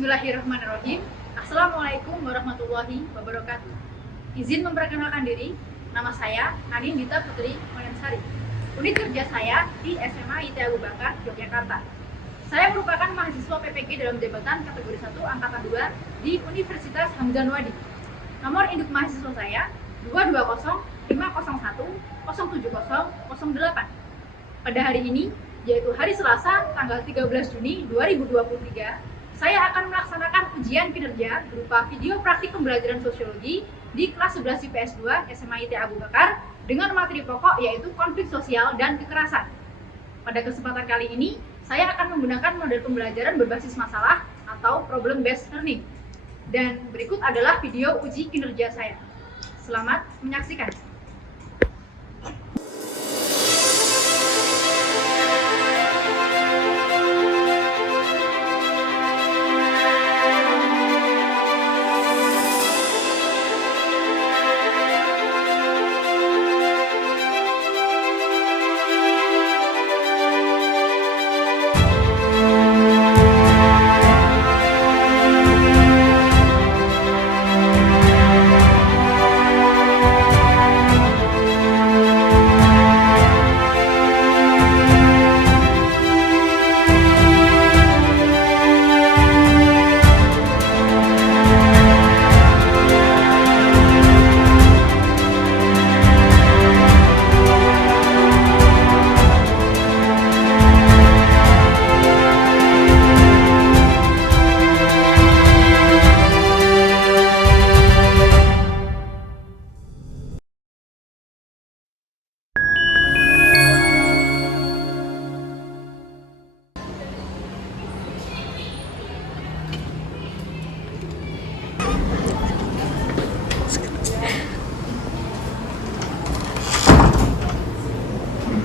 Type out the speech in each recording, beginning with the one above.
Bismillahirrahmanirrahim. Assalamualaikum warahmatullahi wabarakatuh. Izin memperkenalkan diri, nama saya Anin Dita Putri Monensari. Unit kerja saya di SMA IT Abu Bakar, Yogyakarta. Saya merupakan mahasiswa PPG dalam jabatan kategori 1 angkatan 2 di Universitas Hamzah Wadi. Nomor induk mahasiswa saya 220-501-070-08. Pada hari ini, yaitu hari Selasa, tanggal 13 Juni 2023, saya akan melaksanakan ujian kinerja berupa video praktik pembelajaran sosiologi di kelas 11 IPS 2 SMA IT Abu Bakar dengan materi pokok yaitu konflik sosial dan kekerasan. Pada kesempatan kali ini, saya akan menggunakan model pembelajaran berbasis masalah atau problem based learning. Dan berikut adalah video uji kinerja saya. Selamat menyaksikan.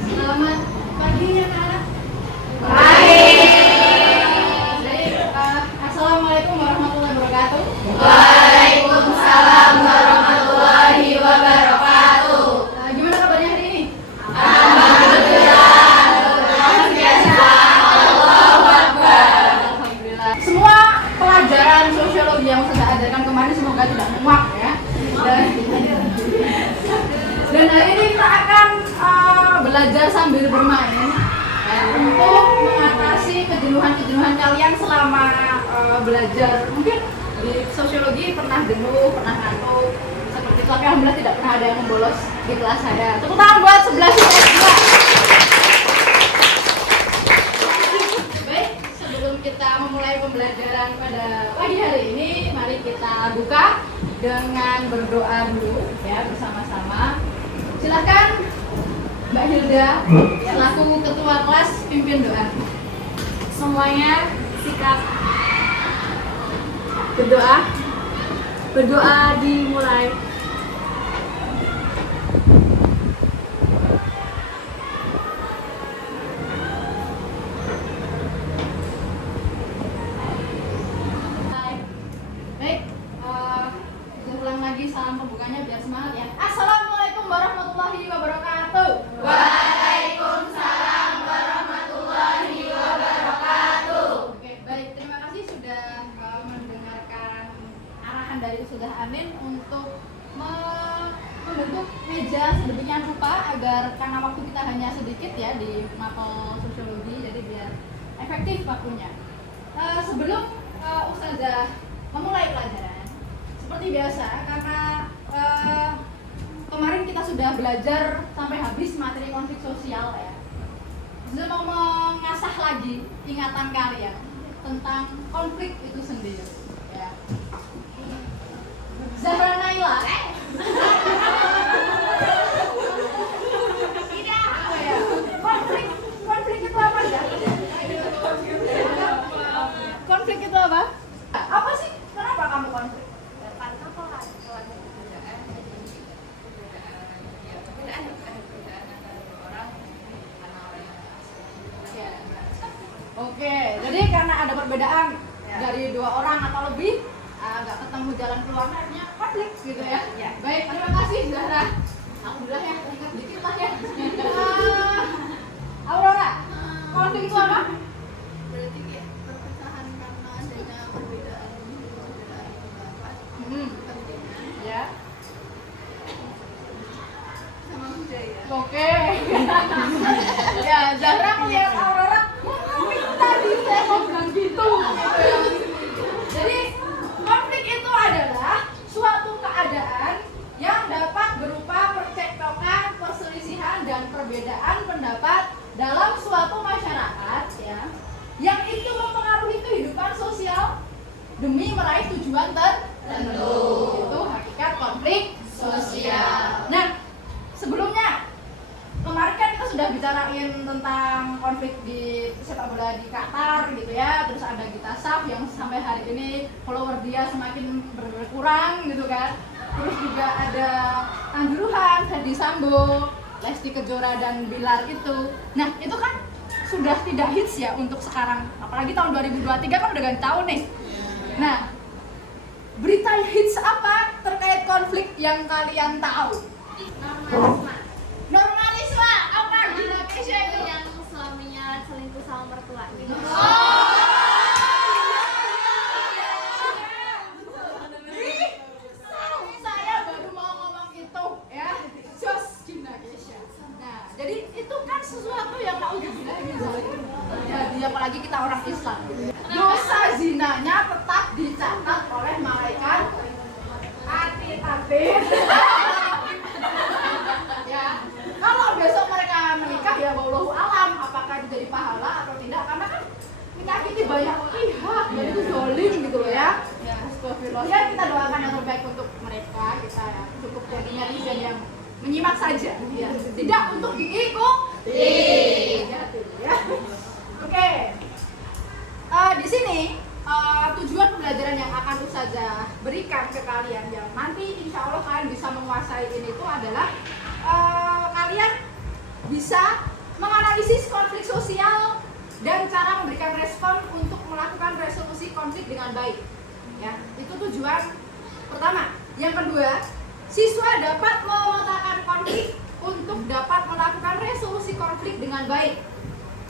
Selamat pagi anak-anak. Assalamualaikum warahmatullahi wabarakatuh. Waalaikumsalam warahmatullahi wabarakatuh. Gimana kabarnya hari ini? Alhamdulillah, luar biasa. Allahu Akbar. Alhamdulillah. Semua pelajaran sosiologi yang saya ajarkan kemarin semoga tidak muak ya. Dan hari ini kita akan belajar sambil bermain ya, untuk mengatasi kejenuhan kalian selama belajar. Mungkin di sosiologi pernah jenuh, pernah ngantuk seperti itu, tapi alhamdulillah tidak pernah ada yang membolos di kelas saya. Tepuk tangan buat 11 IPS 2. Baik, sebelum kita memulai pembelajaran pada pagi hari ini, mari kita buka dengan berdoa dulu ya bersama-sama. Silahkan Mbak Hilda selaku ketua kelas pimpin doa. Semuanya sikap berdoa dimulai. Baik, ulang lagi salam pembukanya biar semangat ya. Assalamualaikum warahmatullahi wabarakatuh. Waalaikumsalam warahmatullahi wabarakatuh. Oke, baik, terima kasih sudah mendengarkan arahan dari Ustazah Amin untuk membentuk meja sedemikian rupa agar karena waktu kita hanya sedikit ya di mapel sosiologi, jadi biar efektif waktunya. Sebelum Ustazah memulai pelajaran, seperti biasa karena kemarin kita sudah belajar sampai habis materi konflik sosial ya. Saya mau mengasah lagi ingatan kalian tentang konflik itu sendiri ya. Zahra Naila. Konflik itu apa ya? Konflik itu apa? Apa sih? Kenapa kamu konflik? Oke, jadi karena ada perbedaan dari dua orang atau lebih, nggak ketemu jalan keluarnya, akhirnya konflik gitu ya. Baik, terima kasih Zahra. Alhamdulillah ya, tingkat dikit lah ya. Aurora, konflik itu apa? Berarti perpecahan karena adanya perbedaan. demi meraih tujuan tertentu. Itu hakikat konflik sosial. Nah, sebelumnya kemarin kan kita sudah bicarain tentang konflik di sepak bola di Qatar gitu ya. Terus ada Gita Saf yang sampai hari ini follower dia semakin berkurang gitu kan. Terus juga ada Kanjuruhan, Ferdy Sambo, Lesti Kejora dan Bilar itu. Nah, itu kan sudah tidak hits ya untuk sekarang. Apalagi tahun 2023 kan udah ganti tahun nih. Nah, berita hits apa terkait konflik yang kalian tahu? Normalisme apa gila Kesha itu? Yang suaminya selingkuh sama mertuanya. Saya baru mau ngomong itu ya. Jos gila Kesha. Nah, jadi itu kan sesuatu yang naudzubillah jadi apalagi kita orang Islam. Dosa zinanya tetap dicatat oleh malaikat atit-atit. Ya, kalau besok mereka menikah ya wallahu alam apakah jadi pahala atau tidak, karena kan menyakiti banyak pihak dan itu zolim gitu loh ya. Astagfirullah. Ya, kita doakan yang terbaik untuk mereka, kita ya cukup jadi netizen yang menyimak saja ya. Tidak untuk diikuti. Ya. Oke. Di sini tujuan pembelajaran yang akan Ustazah berikan ke kalian yang nanti insya Allah kalian bisa menguasai ini itu adalah kalian bisa menganalisis konflik sosial dan cara memberikan respon untuk melakukan resolusi konflik dengan baik. Ya, itu tujuan pertama. Yang kedua, siswa dapat memetakan konflik untuk dapat melakukan resolusi konflik dengan baik.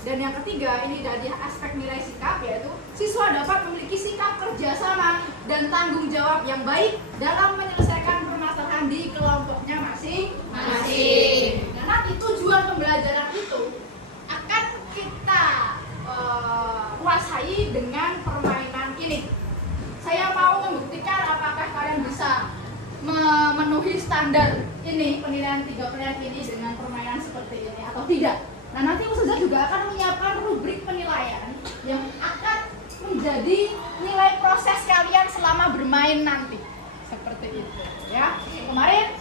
Dan yang ketiga, ini dari aspek nilai sikap, yaitu siswa dapat memiliki sikap kerjasama dan tanggung jawab yang baik dalam menyelesaikan permasalahan di kelompoknya masing-masing. Nah, nanti tujuan pembelajaran itu akan kita kuasai dengan permainan ini. Saya mau membuktikan apakah kalian bisa memenuhi standar ini, penilaian 3 penilaian ini dengan permainan seperti ini atau tidak. Nah, nanti Ustazah juga akan menyiapkan rubrik penilaian yang akan menjadi nilai proses kalian selama bermain nanti. Seperti itu, ya. Kemarin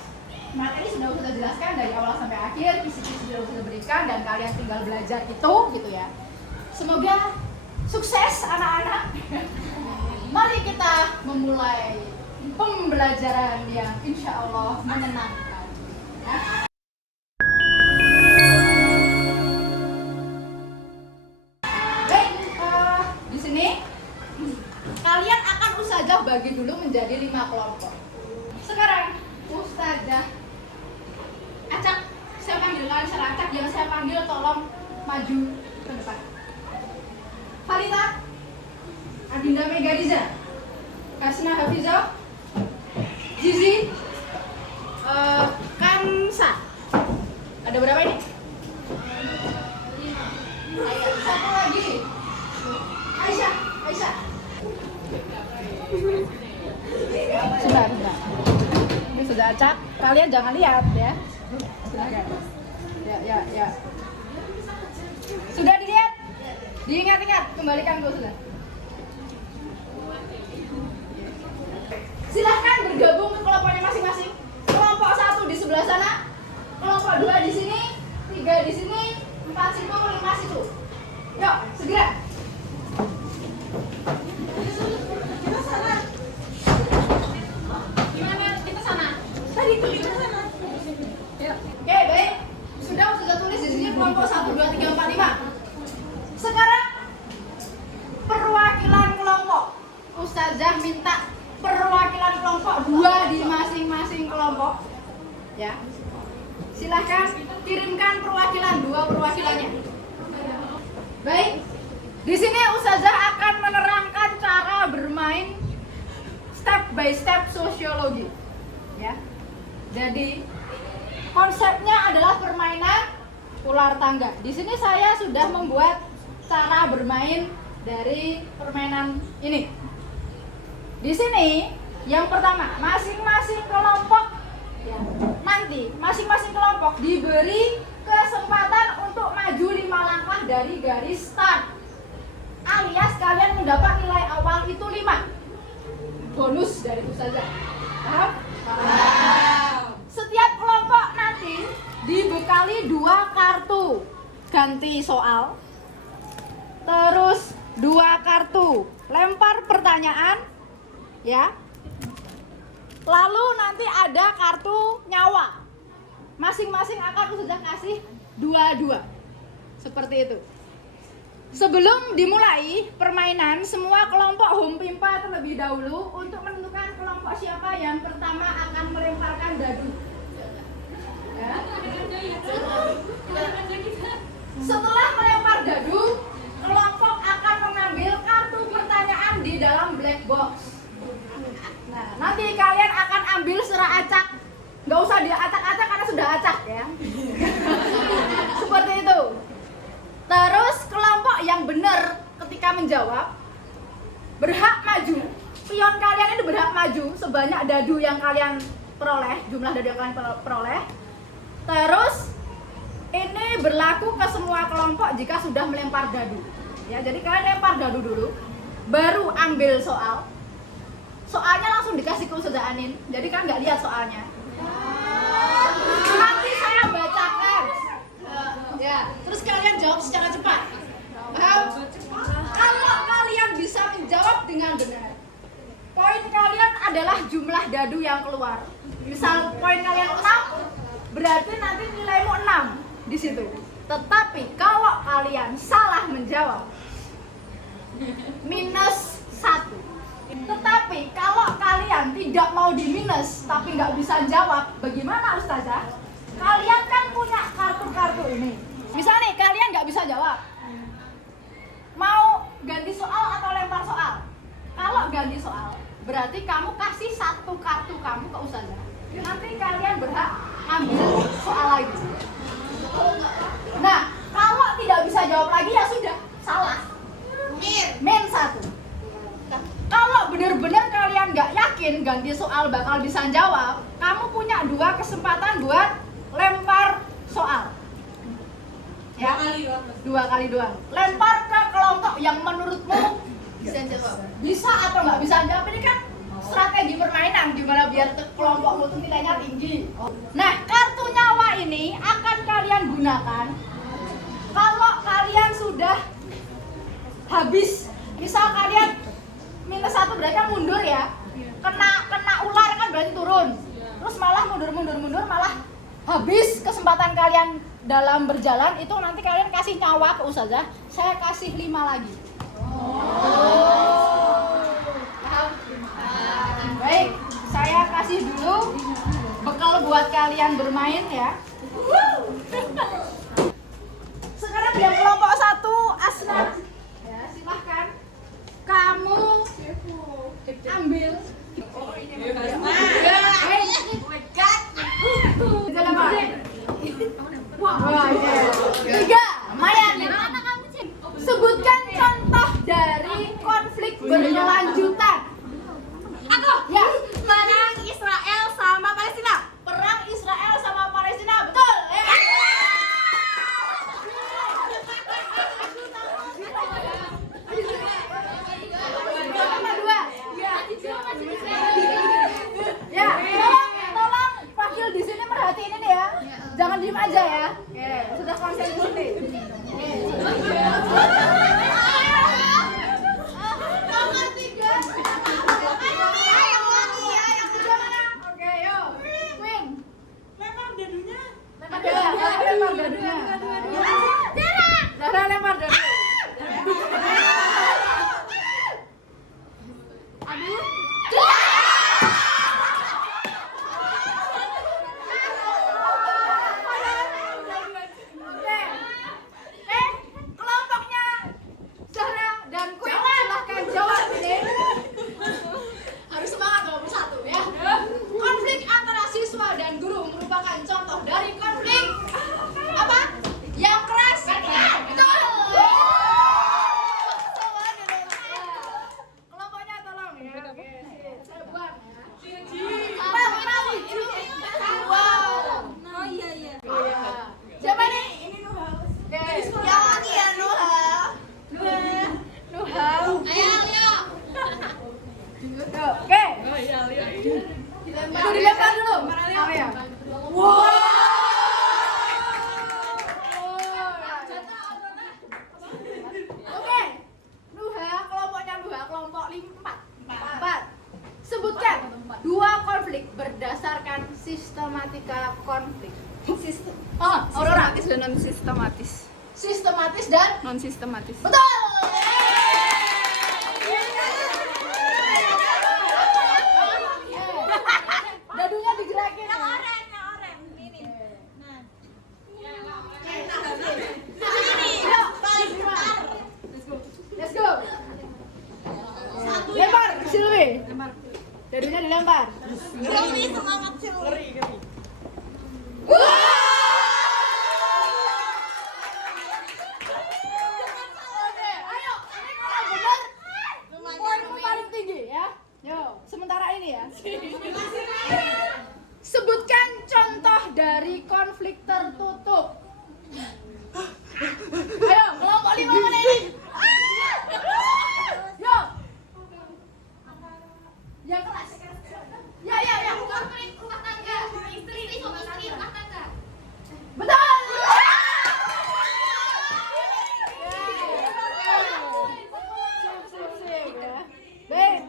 materi sudah Ustazah jelaskan dari awal sampai akhir, kisi-kisi sudah Ustazah berikan dan kalian tinggal belajar itu, gitu ya. Semoga sukses anak-anak. Mari kita memulai pembelajaran yang insya Allah menyenangkan. Ya. Kalian akan Ustazah bagi dulu menjadi 5 kelompok. Sekarang Ustazah acak, saya panggil kalian secara acak, yang saya panggil tolong maju ke depan. Farita, Adinda Megariza, Kasna Hafizah, Zizi, Kansa. Ada berapa ini? 5. Satu lagi. Aisyah. Sebentar. Ini sudah acak, kalian jangan lihat ya. Silakan. Ya. Sudah dilihat? Diingat-ingat, kembalikan ke sudah. Silahkan bergabung ke kelompoknya masing-masing. Kelompok 1 di sebelah sana, kelompok 2 di sini, 3 di sini, 4 situ, 5 situ. Yuk, segera. Oke, baik. Sudah tulis di sini kelompok 1, 2, 3, 4, 5. Sekarang perwakilan kelompok. Ustazah minta perwakilan kelompok 2 di masing-masing kelompok. Ya. Silahkan kirimkan perwakilan, 2 perwakilannya. Baik. Di sini Ustazah akan menerangkan cara bermain step by step sosiologi. Ya. Jadi konsepnya adalah permainan ular tangga. Di sini saya sudah membuat cara bermain dari permainan ini. Di sini yang pertama, masing-masing kelompok ya, nanti masing-masing kelompok diberi kesempatan untuk maju 5 langkah dari garis start. Alias kalian mendapat nilai awal itu 5. bonus dari Ustazah. Paham? Setiap kelompok nanti dibekali 2 kartu ganti soal, terus 2 kartu lempar pertanyaan, ya. Lalu nanti ada kartu nyawa. Masing-masing akan Ustazah kasih 2-2. Seperti itu. Sebelum dimulai permainan, semua kelompok Humpimpa terlebih dahulu untuk menentukan kelompok siapa yang pertama akan melemparkan dadu. Ya. Setelah melempar dadu, kelompok akan mengambil kartu pertanyaan di dalam black box. Nah, nanti kalian akan ambil secara acak. Nggak usah diacak-acak karena sudah acak ya. Seperti itu. Terus kelompok yang benar ketika menjawab berhak maju. Pion kalian itu berhak maju sebanyak dadu yang kalian peroleh, jumlah dadu yang kalian peroleh. Terus ini berlaku ke semua kelompok jika sudah melempar dadu. Ya, jadi kalian lempar dadu dulu, baru ambil soal. Soalnya langsung dikasih ke Ustazah Anin. Jadi kan nggak lihat soalnya. Nanti saya bacakan. Ya, terus kalian jawab secara cepat. Paham? Kalau kalian bisa menjawab dengan benar, poin kalian adalah jumlah dadu yang keluar. Misal poin kalian 6, berarti nanti nilaimu 6 di situ. Tetapi kalau kalian salah menjawab, minus 1. Tetapi kalau kalian tidak mau di minus tapi nggak bisa jawab, bagaimana Ustazah? Kalian kan punya kartu-kartu ini. Misal nih kalian nggak bisa jawab, mau ganti soal atau lempar soal? Kalau ganti soal, berarti kamu kasih 1 kartu kamu ke Ustazah. Nanti kalian berhak ambil soal lagi. Nah, kalau tidak bisa jawab lagi ya sudah, salah. Min 1. Kalau benar-benar kalian nggak yakin ganti soal bakal bisa jawab, kamu punya 2 kesempatan buat lempar soal. Ya, 2 kali doang. Lempar ke kelompok yang menurutmu bisa jawab. Bisa atau nggak bisa jawab, ini kan strategi permainan gimana biar kelompokmu tuh nilainya tinggi. Nah, kartu nyawa ini akan kalian gunakan kalau kalian sudah habis. Misal kalian minus 1 berarti kan mundur ya. Kena ular kan berarti turun. Terus malah mundur malah habis kesempatan kalian dalam berjalan, itu nanti kalian kasih nyawa ke Ustazah. Saya kasih 5 lagi. Paham? Baik, saya kasih dulu bekal buat kalian bermain ya. Sekarang yang kelompok 1 Asnat. Ya, silahkan. Kamu ambil. Wah, 3, lumayan nih. Sebutkan contoh dari konflik berkelanjutan. Aku. Ya, Perang Israel sama Palestina. perang Israel sama Palestina, betul. Ya, tolong wakil di sini perhatiin ini ya. Jangan diem aja ya. Oke, sudah konsen di sini. Nomor 3. saya. Oke, kelompoknya kelompok 4. Sebutkan 2 konflik berdasarkan sistematika konflik. Sistematis dan non sistematis. Sistematis dan Non sistematis. betul. Dadunya digerakin. Yang oren. Ini. Nah. Let's go. Lempar, Silvi. Dadunya dilempar. Silvi semangat Silvi. Oke, ayo. Ini kalau benar poinmu paling tinggi ya. Yo, sementara ini ya. Sebutkan contoh dari konflik tertutup. Ayo, kelompok 5 mana ini? Yo. Yang kelas. Ya. Konflik rumah tangga, istri suami istri rumah tangga. Betul. Sip ya. Baik.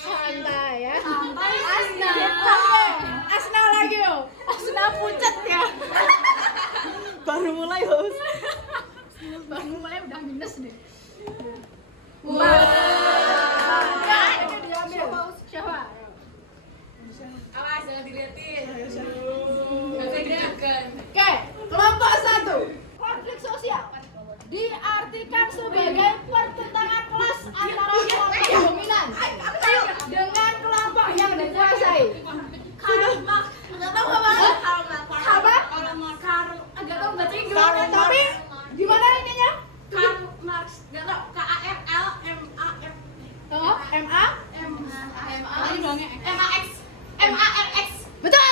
Santai ya. Asna lagi yo. Asna pucat ya. Baru mulai, Hus. Baru mulai udah minus nih. Ini diambil. Siapa? Awas jangan diliatin. Oke, kelompok 1. Konflik sosial diartikan sebagai pertentangan kelas antara kelompok dominan dengan kelompok yang dikuasai. Agak tahu baca Inggris. Tapi gimana ininya? Karl Marx. Enggak tahu. KARL MAX. Oh, MA? Ini bilangnya MAX. MARX. Betul.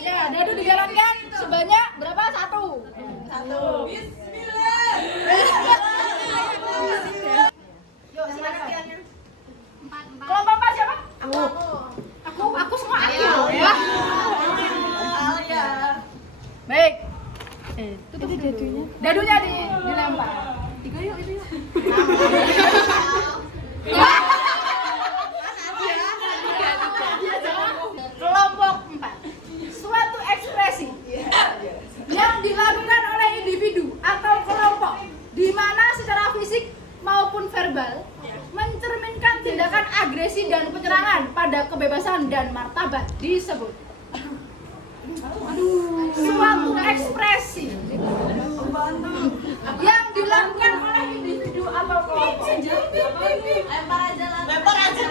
Ya, dadu dijalankan sebanyak berapa? 1. Yuk, silakan. Kelompok 4 siapa? Aku semua aku ya. Alia. Baik. Tutup dadunya. Dadunya dilempar. 3 yuk itu yuk. Kelompok 4. Suatu ekspresi yang dilakukan oleh individu atau kelompok di mana secara fisik maupun verbal mencerminkan tindakan agresi dan penyerangan pada kebebasan dan martabat disebut suatu ekspresi yang dilakukan oleh individu atau kelompok. Lempar aja.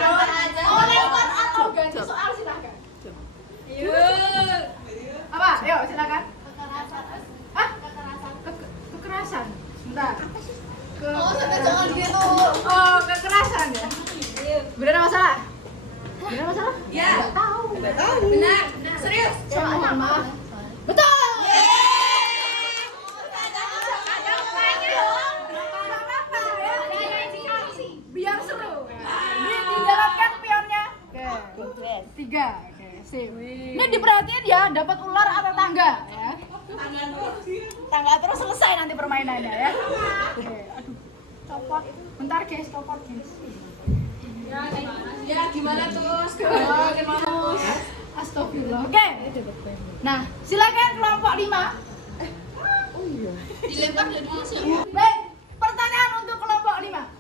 Oh, lempar atau ganti soal silakan. Apa? Yuk silakan. Hah? Kekerasan. Bentar. Jangan gitu. Oh, kekerasan ya. Bener ada masalah? Bener ada masalah? Ya. Nggak tahu. Benar. Serius. Soalnya mah. Betul. Biar seru. Dijalankan pionnya. Oke. 3. Oke, sip. Ini diperhatiin ya, dapat ular atau tangga ya. Tangga terus selesai nanti permainannya ya. Oke. Aduh. Copot. Bentar guys, copot guys. Ya gimana terus? Astagfirullah. Oke. Nah, silakan kelompok 5. Dilempar dulu sih. Baik, pertanyaan untuk kelompok 5.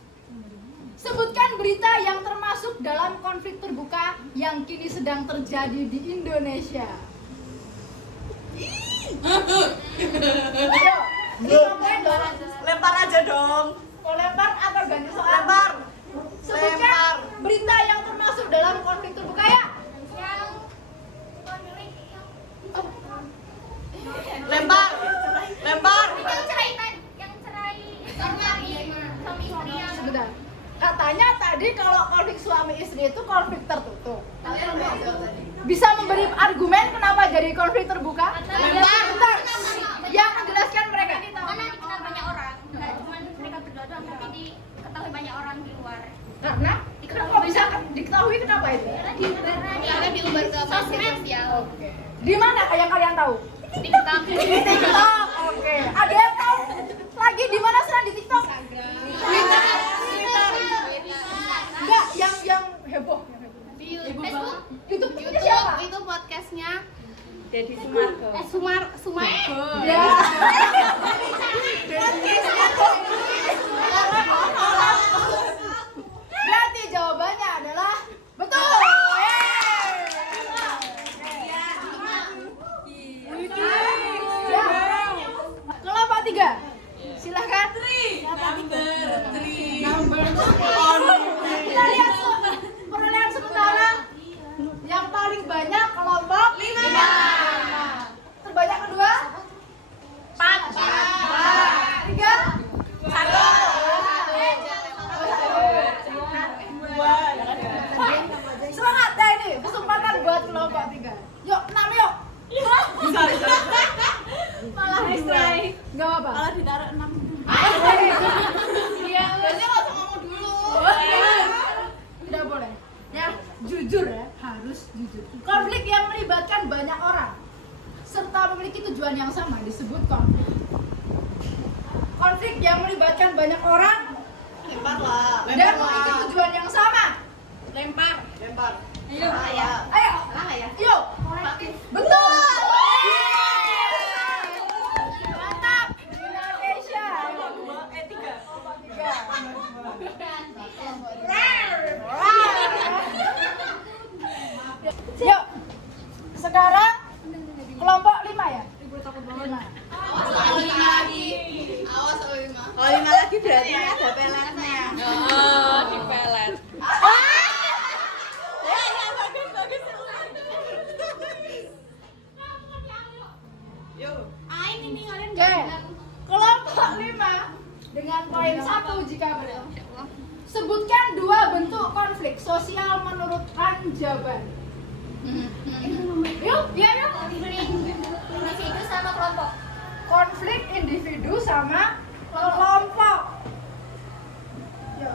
Sebutkan berita yang termasuk dalam konflik terbuka yang kini sedang terjadi di Indonesia. Ayo, dikomplain dong. Lempar aja dong. Mau lempar atau ganti soal? Lempar. Sebutkan berita yang termasuk dalam konflik terbuka ya. Lempar. Yang cerai suami istri yang Sebentar. Katanya tadi kalau konflik suami istri itu konflik tertutup. Bisa memberi argumen kenapa jadi konflik terbuka? Bentar. Yang menjelaskan mereka. karena dikenal banyak orang, nggak cuma mereka berdua doang, tapi diketahui banyak orang tahu? TikTok. Di TikTok. Oke. Ada yang tahu lagi di mana sekarang di TikTok? Twitter. Enggak, yang heboh. Facebook. YouTube siapa? Itu podcastnya Jadi Sumargo. Sumargo. Ya. Berarti jawabannya adalah betul. Ya. Kelompok 3. Silakan. Kita lihat perolehan sementara. Yang paling banyak kelompok 5. Terbanyak kedua? 4. 3. 1. Semangat deh ini, kesempatan buat kelompok 3. Yuk, 6 yuk. Malah Try. enggak apa-apa. Malah ditaruh 6. Iya, berarti langsung ngomong dulu. Tidak boleh. Ya, jujur ya, harus jujur. Konflik yang melibatkan banyak orang serta memiliki tujuan yang sama disebut konflik. Konflik yang melibatkan banyak orang Lempar lah. dan memiliki tujuan yang sama. Lempar. Ayo. Ayo, yuk. Betul. Mantap. Indonesia. 3. Yuk. Sekarang kelompok 5 ya? 5. Awas Olima. Oh, 5 lagi berarti ada peletnya. Oh, di pelet. Ini kalian Oke. Kelompok 5 dengan poin 1 jika benar. Sebutkan 2 bentuk konflik sosial menurut Anjaban. Yuk, iya yuk. individu sama kelompok. Konflik individu sama kelompok. Ya,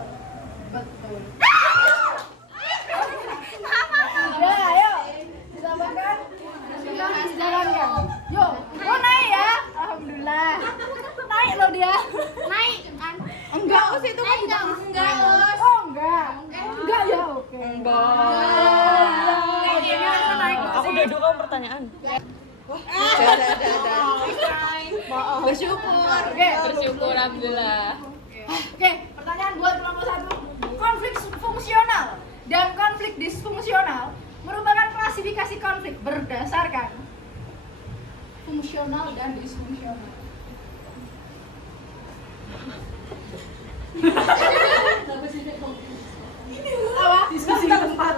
betul. Ya, ayo. Ditambahkan. Sudah dijalankan. Yuk, oh naik ya. Alhamdulillah. Naik loh dia. Naik kan? Enggak, oh situ kan Enggak. Oh, enggak. Enggak ya, oke. Aku udah dulu pertanyaan. Bersyukur. Oke. Bersyukur alhamdulillah. Oke, pertanyaan buat kelompok 1. Konflik fungsional dan konflik disfungsional merupakan klasifikasi konflik berdasarkan fungsional dan disfungsional. Apa? Diskusi di tempat.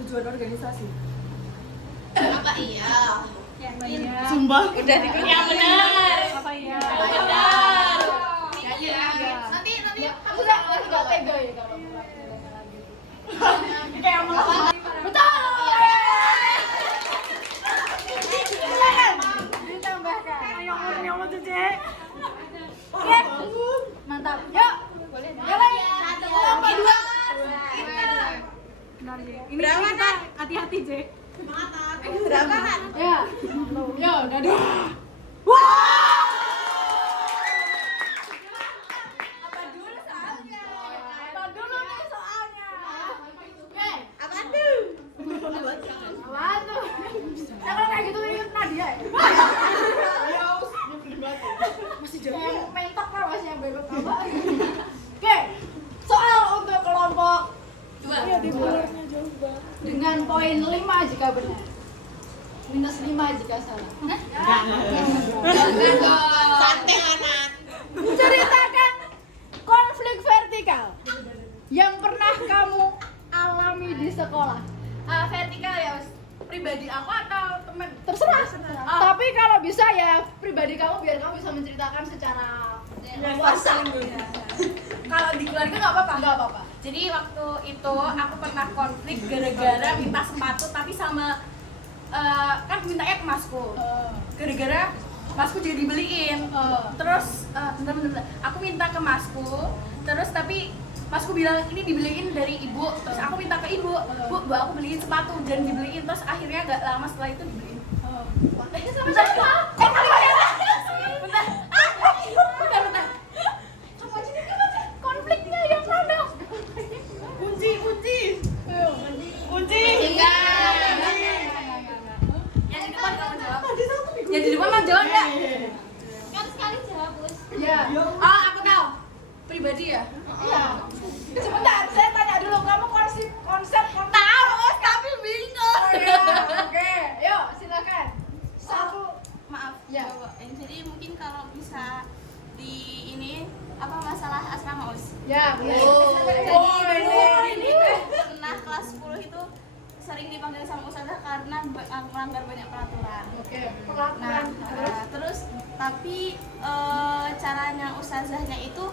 Tujuan organisasi. Apa iya? Sumpah. Udah dikit. Ya benar. Apa iya? Benar. Nanti Aku enggak tega ya kalau kayak mau. Betul. Silakan ditambahkan. Yang mau cek. Oke. Mantap. Yuk. Boleh. Kelompok 2. Berapa nak? Hati-hati Jack. Berapa? Ya. Ya, dadah. Apa dulu nih soalnya? Oke. Apa tuh? Apaan tuh? Nah, kalau kayak gitu inget Nadia ya? Masih jauh. Yang mentok kan masih yang bebek apa? Oke. Soal untuk kelompok 2. Dengan poin 5 jika benar. Minus 5 jika salah. santai anak. Ceritakan konflik vertikal yang pernah kamu alami di sekolah. Vertikal ya, Mas. Pribadi aku atau teman? Terserah. Tapi kalau bisa ya pribadi kamu biar kamu bisa menceritakan secara luasa. Kalau di keluarga nggak apa-apa. Nggak apa-apa. Jadi waktu itu aku pernah konflik gara-gara minta sepatu tapi sama kan mintanya ke masku. Gara-gara masku jadi dibeliin. Terus bentar, aku minta ke masku, terus tapi Masku bilang ini dibeliin dari ibu, terus aku minta ke ibu, bu aku beliin sepatu dan dibeliin, terus akhirnya gak lama setelah itu dibeliin. Sama siapa? Bentar. Konfliknya yang mana? Kunci. Yang di depan kamu jawab. Yang di depan mau jawab nggak? Kan sekali jawab, Bos. Iya. Oh, aku tahu. Pribadi ya? Iya. Sebentar, saya tanya dulu, kamu konsep Tahu, tapi bingung. Oh, iya. Oke, yuk silakan. Satu. Maaf Ya. jadi mungkin kalau bisa di ini apa masalah asrama us Ya, boleh. jadi ini pernah kelas 10 itu sering dipanggil sama ustazah karena melanggar banyak peraturan. Oke, Nah, peraturan. Terus? terus tapi caranya ustazahnya itu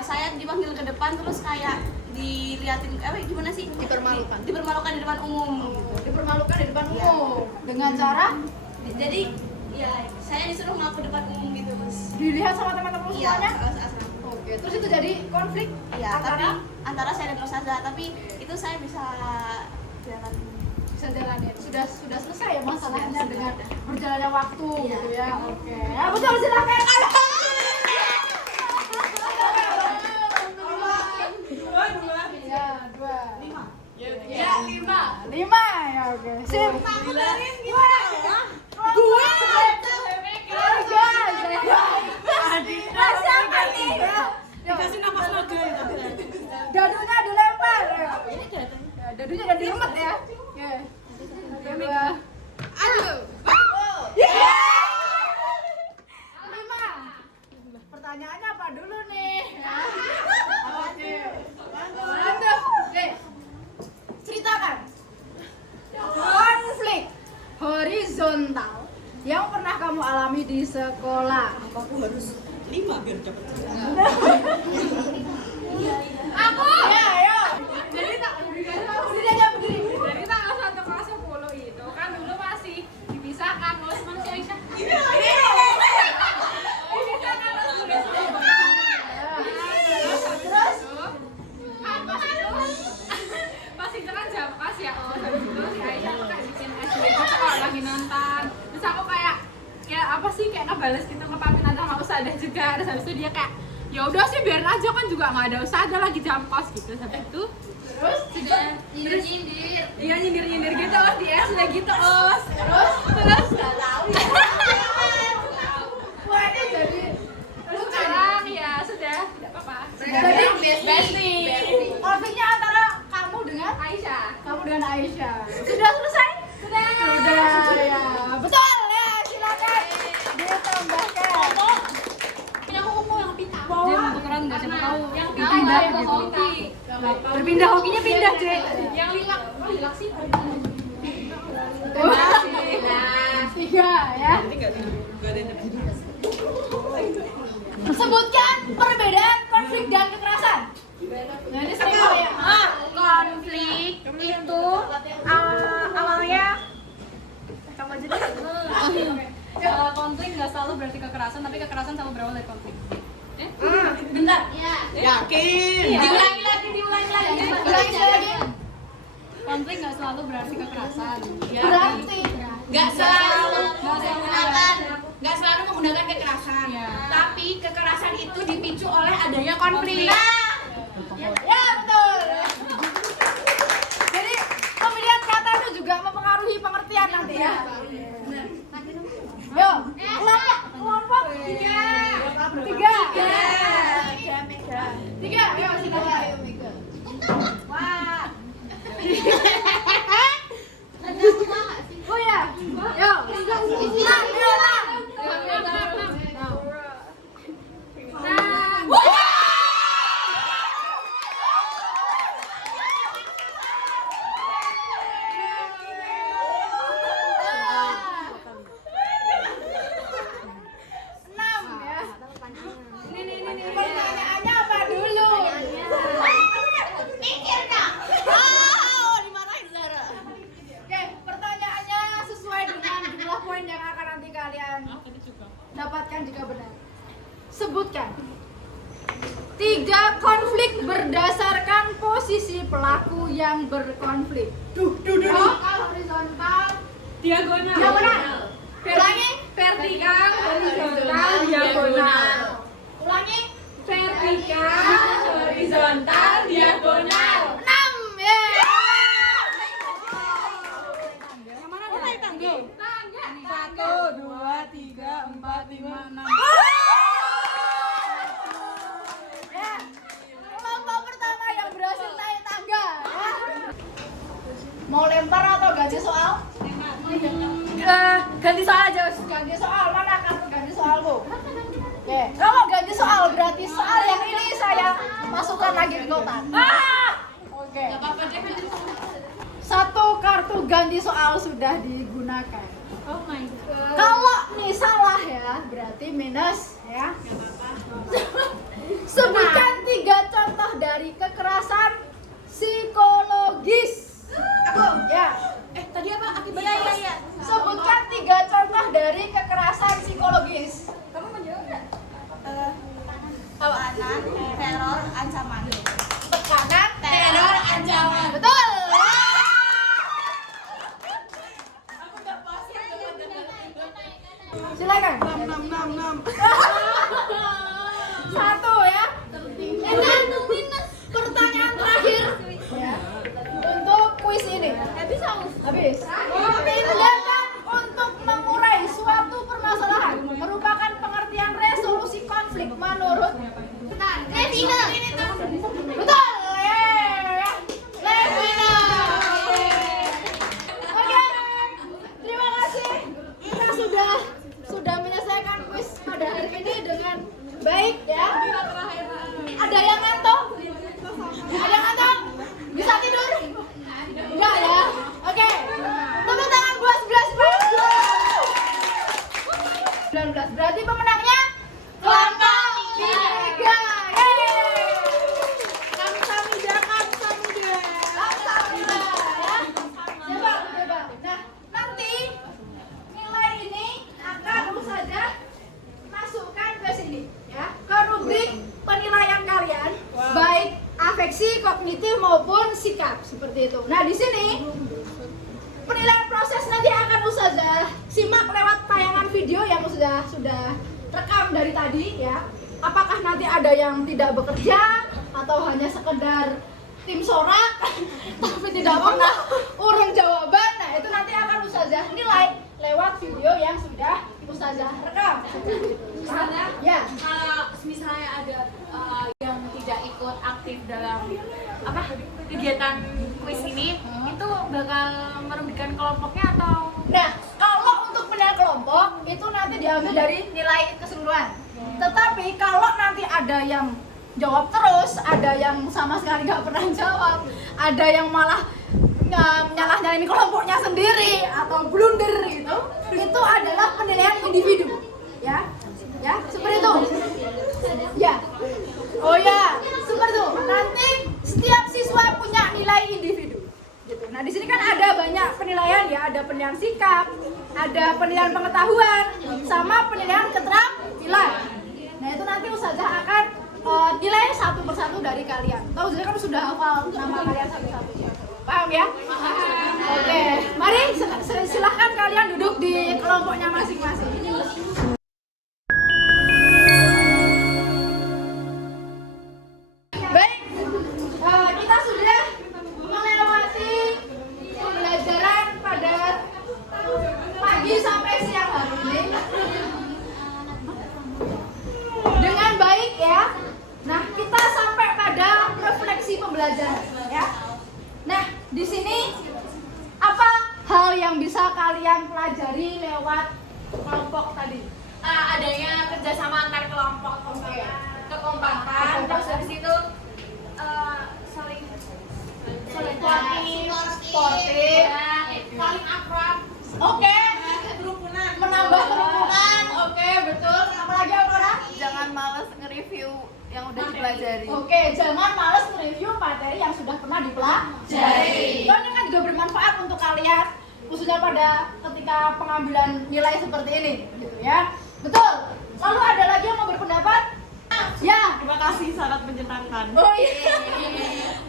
saya dipanggil ke depan terus kayak diliatin gimana sih, dipermalukan di depan umum gitu. Dipermalukan di depan Iya. umum dengan cara Jadi ya saya disuruh ngaku depan umum gitu terus. dilihat sama teman-teman Iya, semuanya. asrama. Oke, terus itu jadi konflik Iya, tapi antara antara saya dan ustazah, tapi itu saya bisa jalan. bisa jalanin. Sudah selesai ya masalahnya dengan berjalannya waktu gitu ya. Oke. Ya, betul silakan. Ya, 2. 5. Ya, 5. 5 ya, oke. Sip. Gue. Siapa nih? Dikasih napas lega itu. Dadunya dilempar. Ya, dadunya udah diremet ya. Oke. Dua. Aduh. Lima. Pertanyaannya apa dulu nih? Oke. Mantap. Oke. Ceritakan konflik horizontal yang pernah kamu alami di sekolah. Aku. Ya, ayo. Jadi Berdiri aja, berdiri. dari tanggal 1 kelas 10 itu kan dulu masih dipisahkan los manusia Aisyah. Dipisahkan los manusia. Terus Pas itu kan jam pas ya, habis itu si Aisyah tuh kayak bikin SBK kalau lagi nonton. Terus aku kayak apa sih kayak ngebales gitu, ngepamitan sama ustadzah juga. Terus habis itu dia kayak ya udah sih biarin aja kan juga nggak ada ustadzah lagi jam pas gitu. Habis itu terus Nyindir-nyindir. dia nyindir gitu di SD gitu os. Terus wah ini jadi sekarang ya sudah tidak apa-apa. Jadi bestie. konfliknya antara kamu dengan Aisyah. Sudah selesai? Sudah ya. Betul ya, silakan ditambahkan. Aku ngomong yang pintar. Dia mau tukeran nggak siapa tahu Yang pindah pintar gitu. hoki. Berpindah hokinya pindah Jek. Yang lilak. Oh, lilak sih. Tiga ya. Sebutkan perbedaan konflik dan kekerasan. Nah, ini sering ya. Konflik itu awalnya kamu aja deh. Konflik nggak selalu berarti kekerasan, tapi kekerasan selalu berawal dari konflik. Bentar. Ya. Yakin? Diulangi lagi. Konflik nggak selalu berarti kekerasan. Berarti Nggak selalu Nggak selalu menggunakan kekerasan. Iya. Tapi kekerasan itu dipicu oleh adanya konflik. ya betul. Jadi pemilihan kata itu juga mempengaruhi pengertian nanti ya. Yo, kelompok tiga. Tiga, yo silakan. Wah. Oh ya, yo. Enam ya. Pertanyaannya apa dulu? Mikir Kak. Oke, pertanyaannya sesuai dengan jumlah poin yang akan nanti kalian dapatkan jika benar. Sebutkan 3 konflik berdasarkan posisi pelaku yang berkonflik. Horizontal, diagonal. Ulangi, vertikal, horizontal, diagonal. Ulangi, vertikal, horizontal, diagonal. 6. Yang mana? Tangga. 1, 2, 3, 4, 5, 6. Kelompok pertama yang berhasil naik tangga. Mau lempar atau ganti soal? Ganti soal aja. Ganti soal, mana kartu ganti soalmu? Oke, kalau ganti soal berarti soal yang ini saya masukkan lagi ke kotak. Oke. 1 kartu ganti soal sudah digunakan. Oh my god. Kalau nih salah ya, berarti minus ya. Sebutkan 3 contoh dari kekerasan psikologis. Aku ya. Tadi apa? Akibatnya? Iya. Sebutkan 3 contoh dari kekerasan psikologis. Kamu menjawab nggak? Tekanan, teror, ancaman. Tekanan, Teror, ancaman. betul. Silakan. 6. 1 ya. Ini pertanyaan terakhir ya. Untuk kuis ini. Habis. Tindakan untuk mengurai suatu permasalahan merupakan pengertian resolusi konflik menurut Levina. Betul. Levina. Oke. Terima kasih. Kita sudah menyelesaikan kuis pada hari ini dengan baik ya. Ada yang ngantuk? Ada yang ngantuk? Bisa tidur? Enggak ya? Oke. Tepuk tangan buat 19. Berarti pemenangnya kelompok 3. Kamsahamnida ya. Coba. Nah, nanti nilai ini akan Ustazah masukkan ke sini ya, ke rubrik penilaian kalian, baik afeksi, kognitif maupun sikap seperti itu. Nah, di sini penilaian proses nanti akan Ustazah simak lewat tayangan video yang sudah rekam dari tadi ya. Apakah nanti ada yang tidak bekerja atau hanya sekedar tim sorak tapi tidak pernah urun jawaban. Nah, itu nanti akan Ustazah nilai lewat video yang sudah Ustazah rekam. Misalnya, Ya. kalau misalnya ada yang tidak ikut aktif dalam kegiatan kuis ini, itu bakal merugikan kelompoknya atau? Nah, kalau untuk penilaian kelompok itu nanti diambil dari nilai keseluruhan. Tetapi kalau nanti ada yang jawab terus, ada yang sama sekali nggak pernah jawab, ada yang malah nyalah-nyalain kelompoknya sendiri atau blunder gitu, itu adalah penilaian individu, ya, seperti itu, ya. Oh ya, seperti itu. Nanti setiap siswa punya nilai individu. Gitu. Nah, di sini kan ada banyak penilaian ya, ada penilaian sikap, ada penilaian pengetahuan, sama penilaian keterampilan. Nah, itu nanti Ustazah akan nilai satu persatu dari kalian. Tahu jadi kan sudah hafal nama kalian satu-satu. Paham ya? Oke, mari silahkan kalian duduk di kelompoknya masing-masing. Baik, kita sudah melewati pembelajaran pada pagi sampai siang hari ini dengan baik ya. Nah, kita sampai pada refleksi pembelajaran ya. Nah, di sini apa hal yang bisa kalian pelajari lewat kelompok tadi? Adanya kerjasama antar kelompok, kekompakan, terus habis itu saling Sportif, saling akrab. oke, menambah kerukunan, oke, betul. Apalagi Aurora? Jangan males nge-review yang udah dipelajari. Oke, jangan males mereview materi yang sudah pernah dipelajari. Ini kan juga bermanfaat untuk kalian, khususnya pada ketika pengambilan nilai seperti ini, gitu ya. Betul. Lalu ada lagi yang mau berpendapat? Ya. Terima kasih, sangat menyenangkan. Oh iya.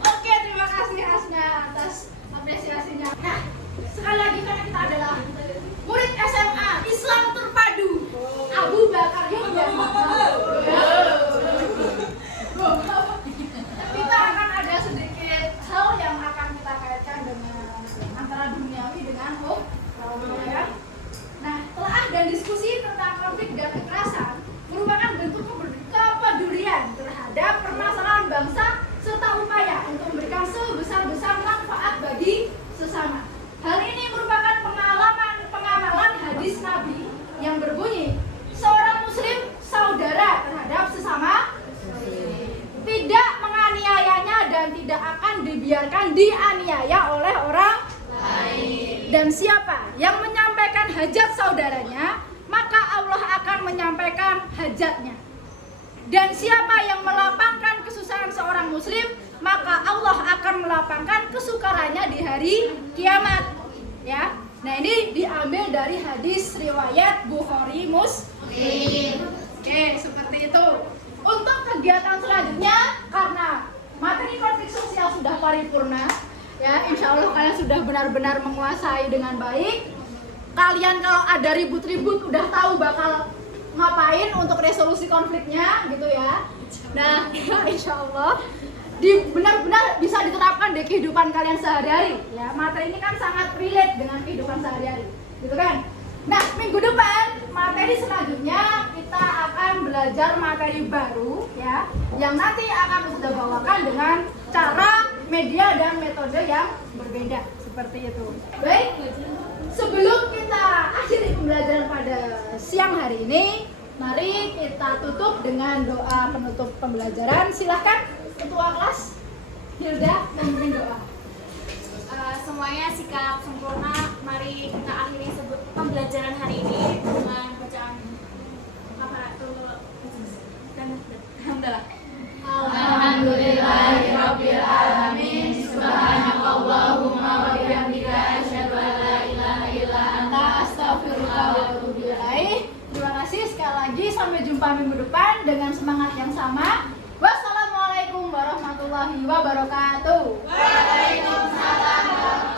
Oke, terima kasih Hasna atas apresiasinya. Nah, sekali lagi karena kita adalah murid SMA Islam Terpadu Abu Bakar Yahya. Kita akan ada sedikit hal yang akan kita kaitkan dengan antara duniawi dengan ya. Nah, telah dan diskusi tentang konflik dan kekerasan merupakan bentuk kepedulian terhadap permasalahan bangsa serta upaya untuk memberikan sebesar-besar manfaat bagi sesama. Hal ini merupakan pengamalan hadis Nabi yang berbunyi, seorang muslim saudara terhadap sesama, tidak menganiayanya dan tidak akan dibiarkan dianiaya oleh orang lain. Dan siapa yang menyampaikan hajat saudaranya, maka Allah akan menyampaikan hajatnya. Dan siapa yang melapangkan kesusahan seorang muslim, maka Allah akan melapangkan kesukarannya di hari kiamat. Ya. Nah, ini diambil dari hadis riwayat Bukhari Muslim. Oke, seperti itu. Untuk kegiatan selanjutnya, karena materi konflik sosial sudah paripurna, ya, insya Allah kalian sudah benar-benar menguasai dengan baik. Kalian kalau ada ribut-ribut udah tahu bakal ngapain untuk resolusi konfliknya gitu ya. Nah, insya Allah benar-benar bisa diterapkan di kehidupan kalian sehari-hari ya. Materi ini kan sangat relate dengan kehidupan sehari-hari gitu kan. Nah, minggu depan materi selanjutnya kita akan belajar materi baru ya, yang nanti akan kita bawakan dengan cara, media, dan metode yang berbeda seperti itu. Baik, sebelum kita akhiri pembelajaran pada siang hari ini, mari kita tutup dengan doa penutup pembelajaran. Silahkan Ketua kelas Hilda memimpin doa. Semuanya sikap sempurna. Mari kita akhiri pembelajaran hari ini dengan bacaan kafaratul dan alhamdulillah. Alhamdulillahirabbil alamin. Subhanakallahumma wa bihamdika asyhadu an la ilaha illa anta astaghfiruka wa atubu ilaik. Terima kasih sekali lagi, sampai jumpa minggu depan dengan semangat yang sama. Wassalamualaikum warahmatullahi wabarakatuh. Waalaikumsalam.